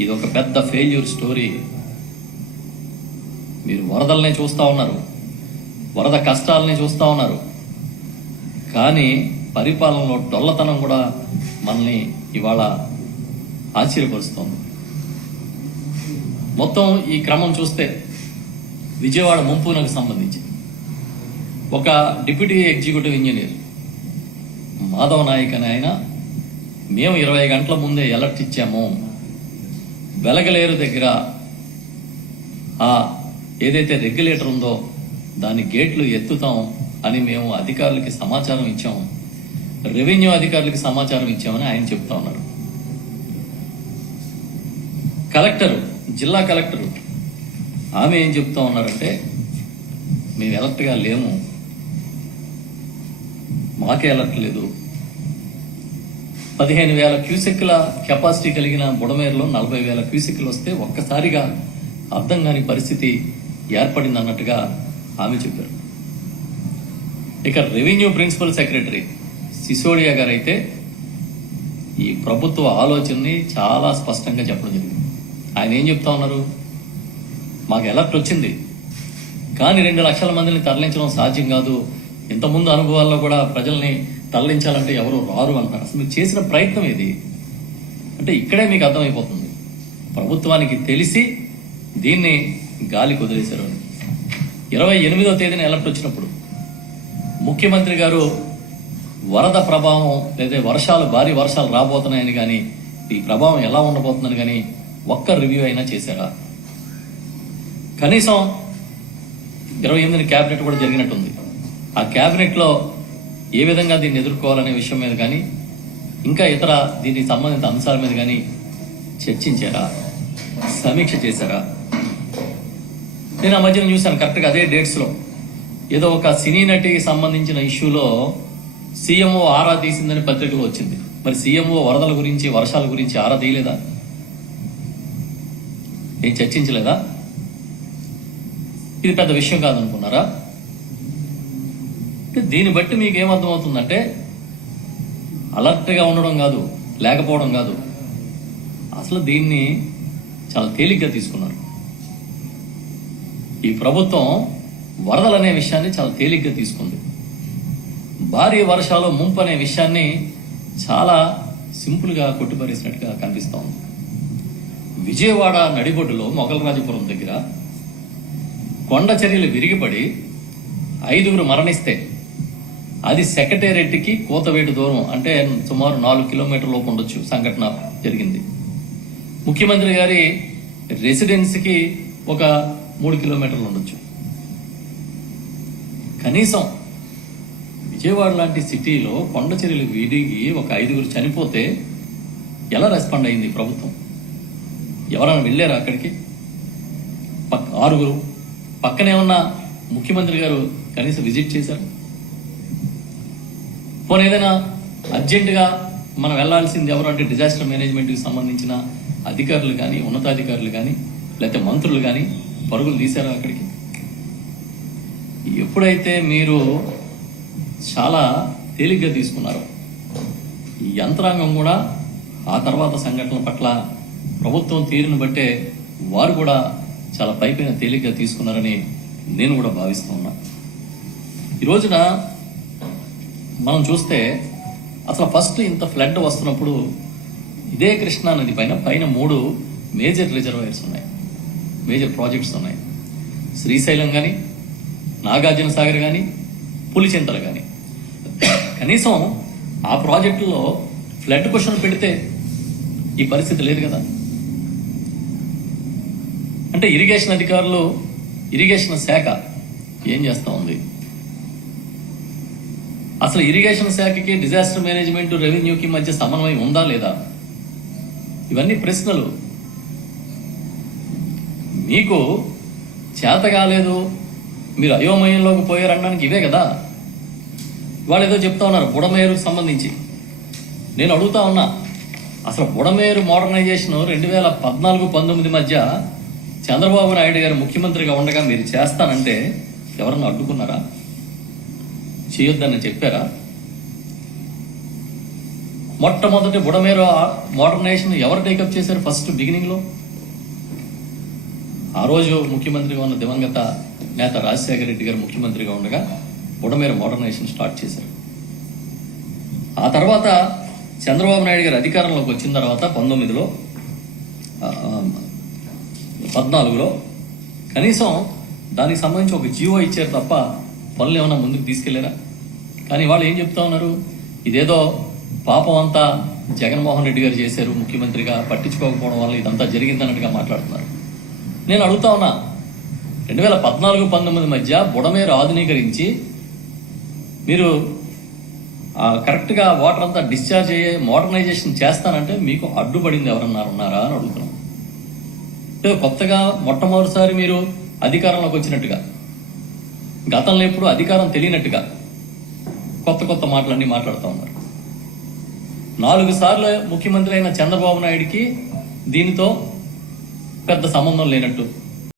ఇది ఒక పెద్ద ఫెయిల్యూర్ స్టోరీ. మీరు వరదల్ని చూస్తూ ఉన్నారు, వరద కష్టాలని చూస్తూ ఉన్నారు, కానీ పరిపాలనలో డొల్లతనం కూడా మనల్ని ఇవాళ ఆశ్చర్యపరుస్తోంది. మొత్తం ఈ క్రమం చూస్తే విజయవాడ ముంపునకు సంబంధించి ఒక deputy executive engineer Madhav Nayak అని ఆయన, మేము 20 గంటల ముందే అలర్ట్ ఇచ్చాము, వెలగలేరు దగ్గర ఆ ఏదైతే రెగ్యులేటర్ ఉందో దాని గేట్లు ఎత్తుతాం అని మేము అధికారులకి సమాచారం ఇచ్చాము, రెవెన్యూ అధికారులకి సమాచారం ఇచ్చామని ఆయన చెప్తా ఉన్నారు. కలెక్టర్, జిల్లా కలెక్టర్ ఆమె ఏం చెప్తా ఉన్నారంటే, మేము ఎలర్ట్గా లేము, మాకే అలర్ట్ లేదు. 15,000 క్యూసెక్ల కెపాసిటీ కలిగిన బుడమేరులో 40,000 క్యూసెక్లు వస్తే ఒక్కసారిగా అర్థం కాని పరిస్థితి ఏర్పడింది అన్నట్టుగా ఆమె చెప్పారు. ఇక రెవెన్యూ ప్రిన్సిపల్ సెక్రటరీ సిసోడియా గారు అయితే ఈ ప్రభుత్వ ఆలోచనని చాలా స్పష్టంగా చెప్పడం జరిగింది. ఆయన ఏం చెప్తా ఉన్నారు, మాకు అలర్ట్ వచ్చింది కానీ 2 లక్షల మందిని తరలించడం సాధ్యం కాదు, ఇంతకుముందు అనుభవాల్లో కూడా ప్రజల్ని తరలించాలంటే ఎవరు రారు అంటారు. అసలు మీరు చేసిన ప్రయత్నం ఏది అంటే ఇక్కడే మీకు అర్థమైపోతుంది ప్రభుత్వానికి తెలిసి దీన్ని గాలికి వదిలేశారు అని. 28వ తేదీన అలర్ట్ వచ్చినప్పుడు ముఖ్యమంత్రి గారు వరద ప్రభావం లేదా వర్షాలు, భారీ వర్షాలు రాబోతున్నాయని కానీ ఈ ప్రభావం ఎలా ఉండబోతుందని కానీ ఒక్క రివ్యూ అయినా చేశారా? కనీసం 28ని క్యాబినెట్ కూడా జరిగినట్టుంది. ఆ క్యాబినెట్ లో ఏ విధంగా దీన్ని ఎదుర్కోవాలనే విషయం మీద కానీ ఇంకా ఇతర దీనికి సంబంధిత అంశాల మీద కానీ చర్చించారా, సమీక్ష చేశారా? నేను ఆ మధ్యన చూశాను, కరెక్ట్గా అదే డేట్స్ లో ఏదో ఒక సినీ నటికి సంబంధించిన ఇష్యూలో సీఎంఓ ఆరా తీసిందని పత్రికలో వచ్చింది. మరి సీఎంఓ వరదల గురించి, వర్షాల గురించి ఆరా తీయలేదా? ఏం చర్చించలేదా? ఇది పెద్ద విషయం కాదనుకున్నారా? దీన్ని బట్టి మీకు ఏమర్థమవుతుందంటే అలర్ట్గా ఉండడం కాదు, లేకపోవడం కాదు, అసలు దీన్ని చాలా తేలిగ్గా తీసుకున్నారు. ఈ ప్రభుత్వం వరదలనే విషయాన్ని చాలా తేలిగ్గా తీసుకుంది. భారీ వర్షాలు, ముంపు అనే విషయాన్ని చాలా సింపుల్గా కొట్టిపరేసినట్టుగా కనిపిస్తూ ఉంది. విజయవాడ నడిబొడ్డులో మొగలరాజపురం దగ్గర కొండ చర్యలు విరిగిపడి 5గురు మరణిస్తే అది సెక్రటేరియట్కి కోతవేటు దూరం, అంటే సుమారు 4 కిలోమీటర్ల లోపు ఉండొచ్చు సంఘటన జరిగింది. ముఖ్యమంత్రి గారి రెసిడెన్సీకి ఒక 3 కిలోమీటర్లు ఉండొచ్చు. కనీసం విజయవాడ లాంటి సిటీలో కొండ చర్యలు విరిగి ఒక 5గురు చనిపోతే ఎలా రెస్పాండ్ అయింది ప్రభుత్వం? ఎవరైనా వెళ్ళారా అక్కడికి? 6గురు పక్కనే ఉన్న ముఖ్యమంత్రి గారు కనీసం విజిట్ చేశారు? పోనీ ఏదైనా అర్జెంటుగా మనం వెళ్లాల్సింది ఎవరు అంటే డిజాస్టర్ మేనేజ్మెంట్కి సంబంధించిన అధికారులు కానీ, ఉన్నతాధికారులు కానీ, లేకపోతే మంత్రులు కానీ పరుగులు తీశారా అక్కడికి? ఎప్పుడైతే మీరు చాలా తేలిగ్గా తీసుకున్నారో ఈ యంత్రాంగం కూడా ఆ తర్వాత సంఘటనల పట్ల ప్రభుత్వం తీరును బట్టే వారు కూడా చాలా పైపైన తేలిగ్గా తీసుకున్నారని నేను కూడా భావిస్తూ ఉన్నా. ఈ రోజున మనం చూస్తే అసలు ఫస్ట్ ఇంత ఫ్లడ్ వస్తున్నప్పుడు ఇదే కృష్ణా నది పైన 3 మేజర్ రిజర్వాయర్స్ ఉన్నాయి, మేజర్ ప్రాజెక్ట్స్ ఉన్నాయి. శ్రీశైలం కానీ, నాగార్జున సాగర్ కానీ, పులిచింతలు కానీ. కనీసం ఆ ప్రాజెక్టులో ఫ్లడ్ క్వశ్చన్ పెడితే ఈ పరిస్థితి లేదు కదా. అంటే ఇరిగేషన్ అధికారులు, ఇరిగేషన్ శాఖ ఏం చేస్తా ఉంది? అసలు ఇరిగేషన్ శాఖకి, డిజాస్టర్ మేనేజ్మెంట్, రెవెన్యూకి మధ్య సమన్వయం ఉందా లేదా? ఇవన్నీ ప్రశ్నలు. మీకు చేత కాలేదు, మీరు అయోమయంలోకి పోయారనడానికి ఇవే కదా. వాళ్ళు ఏదో చెప్తా ఉన్నారు బుడమేరుకు సంబంధించి. నేను అడుగుతా ఉన్నా, అసలు బుడమేరు మోడర్నైజేషన్ 2014-19 మధ్య చంద్రబాబు నాయుడు గారు ముఖ్యమంత్రిగా ఉండగా మీరు చేస్తానంటే ఎవరన్నా అడ్డుకున్నారా? చేయొద్దని చెప్పారా? మొట్టమొదటి బుడమేరు మోడర్నైజేషన్ ఎవరు టేకప్ చేశారు ఫస్ట్ బిగినింగ్ లో? ఆ రోజు ముఖ్యమంత్రిగా ఉన్న దివంగత నేత రాజశేఖర రెడ్డి గారు ముఖ్యమంత్రిగా ఉండగా బుడమేరు మోడర్నైజేషన్ స్టార్ట్ చేశారు. ఆ తర్వాత చంద్రబాబు నాయుడు గారు అధికారంలోకి వచ్చిన తర్వాత 14లో కనీసం దానికి సంబంధించి ఒక జీవో ఇచ్చారు తప్ప పనులు ఏమైనా ముందుకు తీసుకెళ్లారా? కానీ వాళ్ళు ఏం చెప్తా ఉన్నారు, ఇదేదో పాపం అంతా జగన్మోహన్ రెడ్డి గారు చేశారు, ముఖ్యమంత్రిగా పట్టించుకోకపోవడం వల్ల ఇదంతా జరిగిందన్నట్టుగా మాట్లాడుతున్నారు. నేను అడుగుతా ఉన్నా, 2014-19 మధ్య బుడమేరు ఆధునీకరించి మీరు కరెక్ట్గా వాటర్ అంతా డిశ్చార్జ్ అయ్యే మోడర్నైజేషన్ చేస్తానంటే మీకు అడ్డుపడింది ఎవరన్నా ఉన్నారా అని అడుగుతున్నాం. కొత్తగా మొట్టమొదటిసారి మీరు అధికారంలోకి వచ్చినట్టుగా, గతంలో ఎప్పుడు అధికారం తెలియనట్టుగా కొత్త మాటలన్నీ మాట్లాడుతూ ఉన్నారు. 4 సార్లు ముఖ్యమంత్రి అయిన చంద్రబాబు నాయుడికి దీనితో పెద్ద సంబంధం లేనట్టు